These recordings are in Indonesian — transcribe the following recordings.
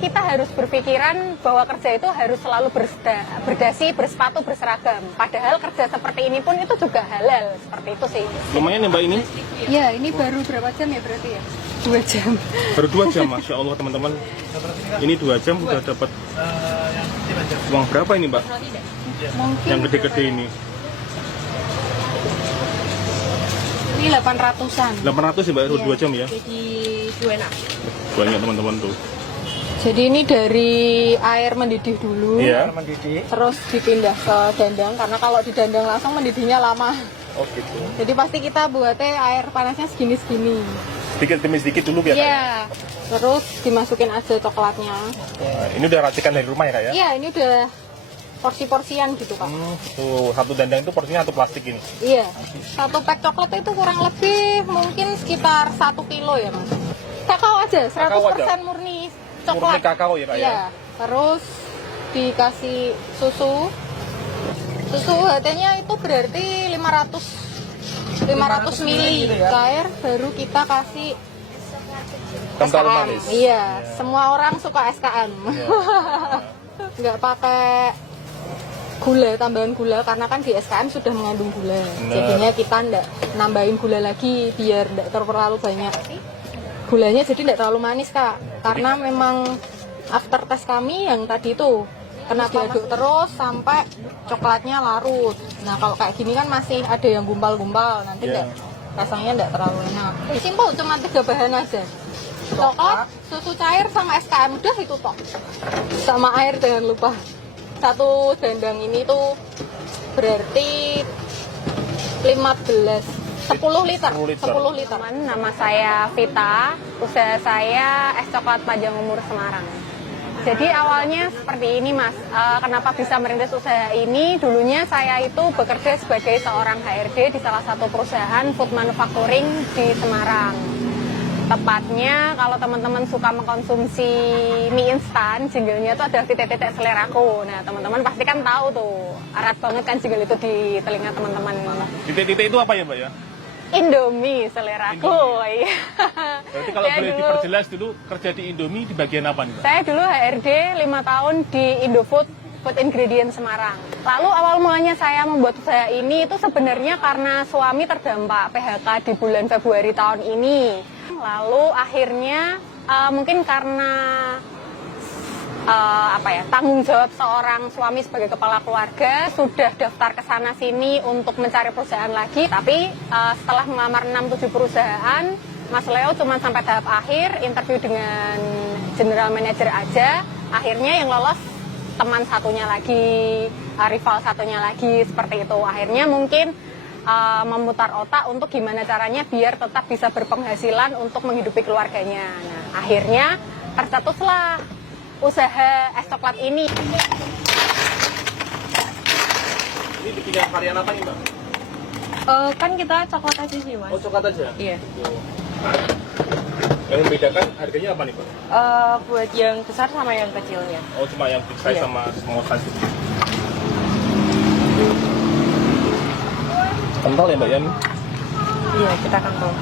Kita harus berpikiran bahwa kerja itu harus selalu berdasi, bersepatu, berseragam. Padahal kerja seperti ini pun itu juga halal, seperti itu sih. Lumayan ya Mbak ini? Ya, ini baru berapa jam ya berarti ya? 2 jam. Baru 2 jam, Masya Allah teman-teman. Ini 2 jam udah dapat uang berapa ini Mbak? Mungkin Yang gede-gede ini. ini 800-an. 800 ya Mbak, 2 jam ya? Jadi enak. Banyak teman-teman tuh. Jadi ini dari air mendidih dulu, Iya. terus dipindah ke dandang, karena kalau di dandang langsung mendidihnya lama. Oh gitu. Jadi pasti kita buatnya air panasnya segini-segini. Sedikit demi sedikit dulu ya Kak? Iya, terus dimasukin aja coklatnya. Nah, ini udah racikan dari rumah ya Kak ya? Iya, ini udah porsi-porsian gitu Pak. Tuh, satu dandang itu porsinya satu plastik ini. Iya, satu pack coklat itu kurang lebih mungkin sekitar 1 kilo ya Mas. Kakao aja, 100% Kakao aja? murni coklat. Murni kakao ya Kak ya? Iya, terus dikasih susu. Susu HT-nya itu berarti 500 mili gitu ya? air, baru kita kasih Kental SKM. manis. Iya, semua orang suka SKM. Iya. Nggak pakai gula, tambahan gula, karena kan di SKM sudah mengandung gula. Bener. Jadinya kita nggak nambahin gula lagi biar nggak terlalu banyak gulanya, jadi nggak terlalu manis Kak. Karena memang after test kami yang tadi itu kenapa diaduk terus sampai coklatnya larut. Nah kalau kayak gini kan masih ada yang gumpal-gumpal, nanti Iya. nggak rasanya nggak terlalu enak. Simpel, cuma 3 bahan aja. Coklat, susu cair sama SKM, udah itu toh. Sama air jangan lupa. Satu dandang ini tuh berarti 10 liter. 10 liter. Nama saya Vita, usaha saya es coklat Panjang Umur Semarang. Jadi awalnya seperti ini Mas, kenapa bisa merintis usaha ini? Dulunya saya itu bekerja sebagai seorang HRD di salah satu perusahaan food manufacturing di Semarang. Tepatnya kalau teman-teman suka mengkonsumsi mie instan, jinglenya itu ada titik-titik seleraku. Nah teman-teman pasti kan tahu tuh, erat banget kan jingle itu di telinga teman-teman. Titik-titik itu apa ya Mbak ya? Indomie seleraku. Indomie. Iya. Berarti kalau Saya boleh dulu- diperjelas dulu kerja di Indomie di bagian apa nih Mbak? Saya dulu HRD 5 tahun di Indofood Food Ingredient Semarang. Lalu awal mulanya saya membuat usaha ini itu sebenarnya karena suami terdampak PHK di bulan Februari tahun ini. Lalu akhirnya mungkin karena tanggung jawab seorang suami sebagai kepala keluarga, sudah daftar ke sana sini untuk mencari perusahaan lagi. Tapi setelah melamar 6-7 perusahaan, Mas Leo cuma sampai tahap akhir, interview dengan general manager aja. Akhirnya yang lolos teman satunya lagi, rival satunya lagi, seperti itu. Akhirnya mungkin memutar otak untuk gimana caranya biar tetap bisa berpenghasilan untuk menghidupi keluarganya. Nah, akhirnya tercetuslah usaha es coklat ini. Ini bikin varian apa nih Mbak? Kan kita coklat aja sih Mas. Oh coklat aja? Iya. Yang membedakan harganya apa nih Mbak? Buat yang besar sama yang kecilnya. Oh cuma yang big size Iya. sama small size itu. Kental ya Mbak ya? Iya, kita akan tahu.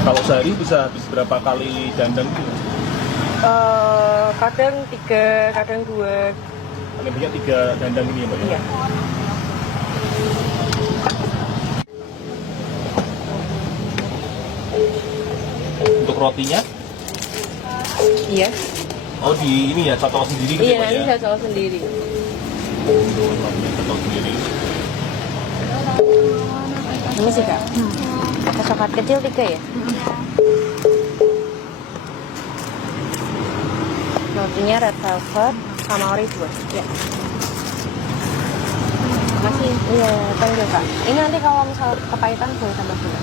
Kalau sehari bisa habis berapa kali dandang gitu? Kadang 3, kadang 2. Paling banyak 3 dandang ini ya Mbak ya? Iya. Untuk rotinya? Iya. Oh di ini ya, cocok sendiri gitu Iya, ya Mbak nanti ya? saya coba sendiri. Rotinya cocok sendiri. Ini sih Kak. Es coklat kecil 3 ya? Rotinya red velvet sama ori 2. Iya. Makasih. Iya, thank you Kak. Ini nanti kalau misal kepahitan boleh tambah gula.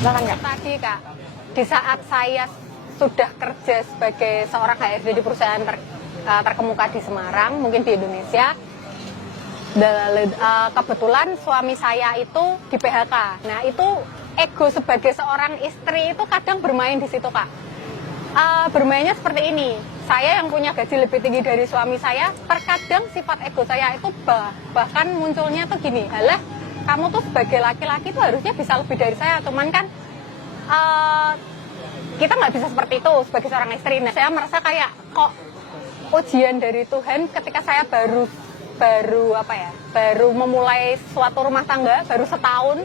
Silakan Kak. Tadi Kak, di saat saya sudah kerja sebagai seorang HRD di perusahaan terkemuka di Semarang, mungkin di Indonesia, kebetulan suami saya itu di PHK. Nah itu ego sebagai seorang istri itu kadang bermain di situ Kak. Bermainnya seperti ini. Saya yang punya gaji lebih tinggi dari suami saya, terkadang sifat ego saya itu bahkan munculnya tuh gini, halah kamu tuh sebagai laki-laki tuh harusnya bisa lebih dari saya, cuman kan kita nggak bisa seperti itu sebagai seorang istri. Nah, saya merasa kayak kok ujian dari Tuhan ketika saya baru memulai suatu rumah tangga, baru setahun,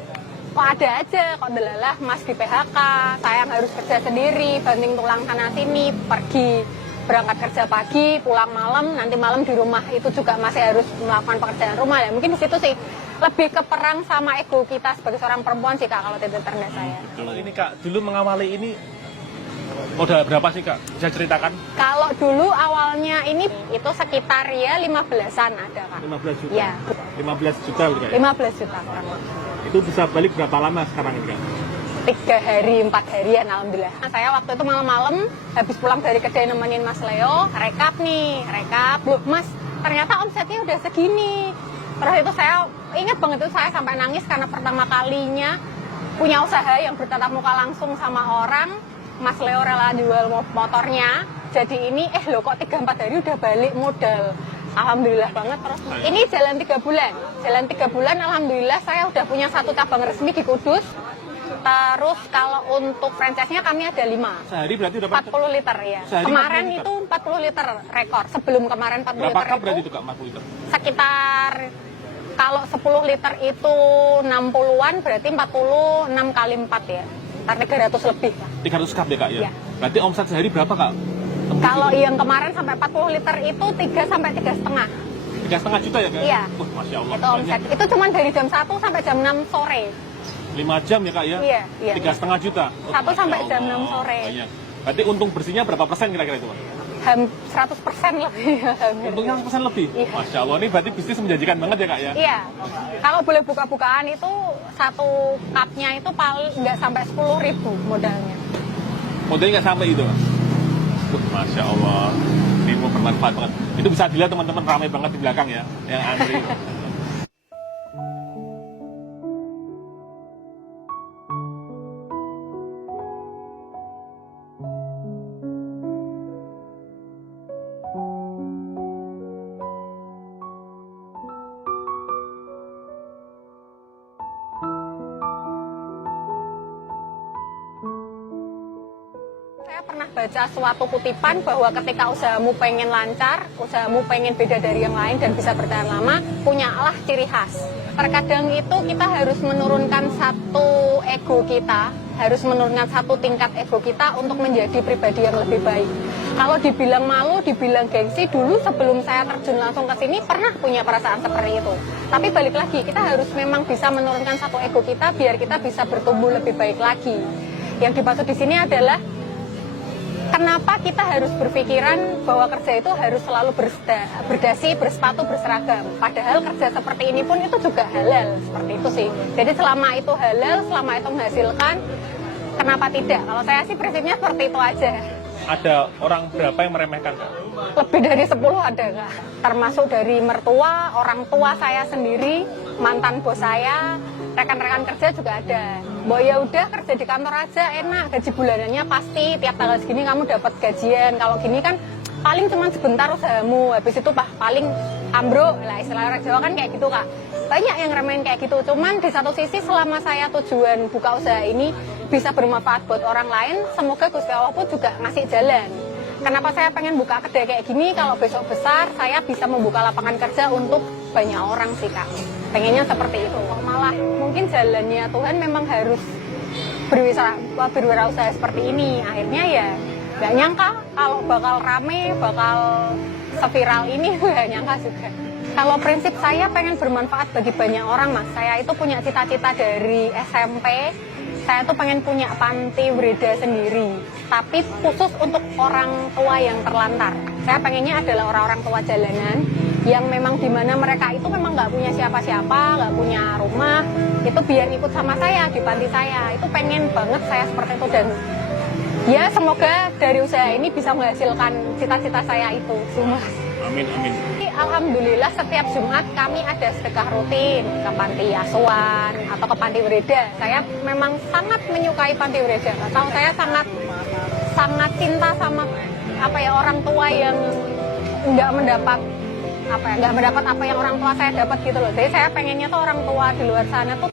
kok ada aja, kok delalah mas di PHK, saya yang harus kerja sendiri, banting tulang sana sini, pergi berangkat kerja pagi, pulang malam, nanti malam di rumah itu juga masih harus melakukan pekerjaan rumah. Ya mungkin di situ sih lebih ke perang sama ego kita sebagai seorang perempuan sih Kak, kalau titik terendah saya. Kalau ini Kak, dulu mengawali ini modal berapa sih Kak? Bisa ceritakan? Kalau dulu awalnya ini itu sekitar ya 15-an ada Kak. 15 juta? Iya. 15 juta gitu ya? 15 juta kurang lebih. Itu bisa balik berapa lama sekarang ini Kak? 3 hari, 4 harian alhamdulillah. Nah, saya waktu itu malam-malam habis pulang dari kedai nemenin Mas Leo, rekap. Loh Mas, ternyata omsetnya udah segini. Terus itu saya ingat banget itu saya sampai nangis karena pertama kalinya punya usaha yang bertatap muka langsung sama orang. Mas Leo rela jual motornya. Jadi ini loh kok 3-4 hari udah balik modal. Alhamdulillah banget. Terus ini jalan 3 bulan. Jalan 3 bulan alhamdulillah saya udah punya 1 cabang resmi di Kudus. Terus kalau untuk franchise-nya kami ada 5. Sehari berarti udah 40 liter ya. Sehari Kemarin 40 liter. itu 40 liter rekor. Sebelum kemarin 40 berapa liter cup itu berarti itu Kak 40 liter? sekitar kalau 10 liter itu 60-an berarti 46 kali 4 ya. Sekitar 300 lebih lah. 300 cup ya Kak ya? Iya. Berarti omset sehari berapa Kak? Kalau yang kemarin sampai 40 liter itu 3 sampai 3,5. 3,5 juta ya Kak? Iya. Masya Allah. Itu omset. Itu cuma dari jam 1 sampai jam 6 sore. 5 jam ya Kak ya? Iya, iya. 3,5 juta? 1 sampai jam 6 sore. Banyak. Berarti untung bersihnya berapa persen kira-kira itu Pak? 100% lebih. Untungnya 100% lebih? Iya. Masya Allah, ini berarti bisnis menjanjikan banget ya Kak ya? Iya. Kalau boleh buka-bukaan itu 1 cupnya itu paling nggak sampai 10.000 modalnya. Modalnya nggak sampai itu Kak? Masya Allah, ini mau bermanfaat banget. Itu bisa dilihat teman-teman, ramai banget di belakang ya, yang antri. Saya pernah baca suatu kutipan bahwa ketika usahamu pengen lancar, usahamu pengen beda dari yang lain dan bisa bertahan lama, punyalah ciri khas. Terkadang itu kita harus menurunkan satu ego kita, harus menurunkan 1 tingkat ego kita untuk menjadi pribadi yang lebih baik. Kalau dibilang malu, dibilang gengsi, dulu sebelum saya terjun langsung ke sini pernah punya perasaan seperti itu. Tapi balik lagi, kita harus memang bisa menurunkan satu ego kita biar kita bisa bertumbuh lebih baik lagi. Yang dimaksud di sini adalah kenapa kita harus berpikiran bahwa kerja itu harus selalu berdasi, bersepatu, berseragam. Padahal kerja seperti ini pun itu juga halal, seperti itu sih. Jadi selama itu halal, selama itu menghasilkan, kenapa tidak? Kalau saya sih prinsipnya seperti itu aja. Ada orang berapa yang meremehkan Kak? Lebih dari 10 ada Kak. Termasuk dari mertua, orang tua saya sendiri, mantan bos saya, rekan-rekan kerja juga ada. Bahwa ya udah kerja di kantor aja enak, gaji bulanannya pasti tiap tanggal segini kamu dapat gajian. Kalau gini kan paling cuma sebentar usahamu, habis itu paling ambruk lah, istilah orang Jawa kan kayak gitu Kak. Banyak yang remehin kayak gitu, cuman di satu sisi selama saya tujuan buka usaha ini bisa bermanfaat buat orang lain, semoga Gusti Allah pun juga ngasih jalan. Kenapa saya pengen buka kedai kayak gini, kalau besok besar saya bisa membuka lapangan kerja untuk banyak orang sih Kak. Pengennya seperti itu. Malah mungkin jalannya Tuhan memang harus berwirausaha seperti ini. Akhirnya ya gak nyangka kalau bakal rame, bakal seviral ini, gak nyangka juga. Kalau prinsip saya pengen bermanfaat bagi banyak orang Mas. Saya itu punya cita-cita dari SMP. Saya tuh pengen punya panti Breda sendiri, tapi khusus untuk orang tua yang terlantar. Saya pengennya adalah orang-orang tua jalanan yang memang dimana mereka itu memang nggak punya siapa-siapa, nggak punya rumah, itu biar ikut sama saya di panti saya. Itu pengen banget saya seperti itu, dan ya semoga dari usaha ini bisa menghasilkan cita-cita saya itu. Mas. Amin, amin. Alhamdulillah setiap Jumat kami ada sedekah rutin ke panti asuhan atau ke panti Breda. Saya memang sangat menyukai panti Breda. Tahu saya sangat cinta sama orang tua yang nggak mendapat apa ya, nggak mendapat apa yang orang tua saya dapat gitu loh. Jadi saya pengennya tuh orang tua di luar sana tuh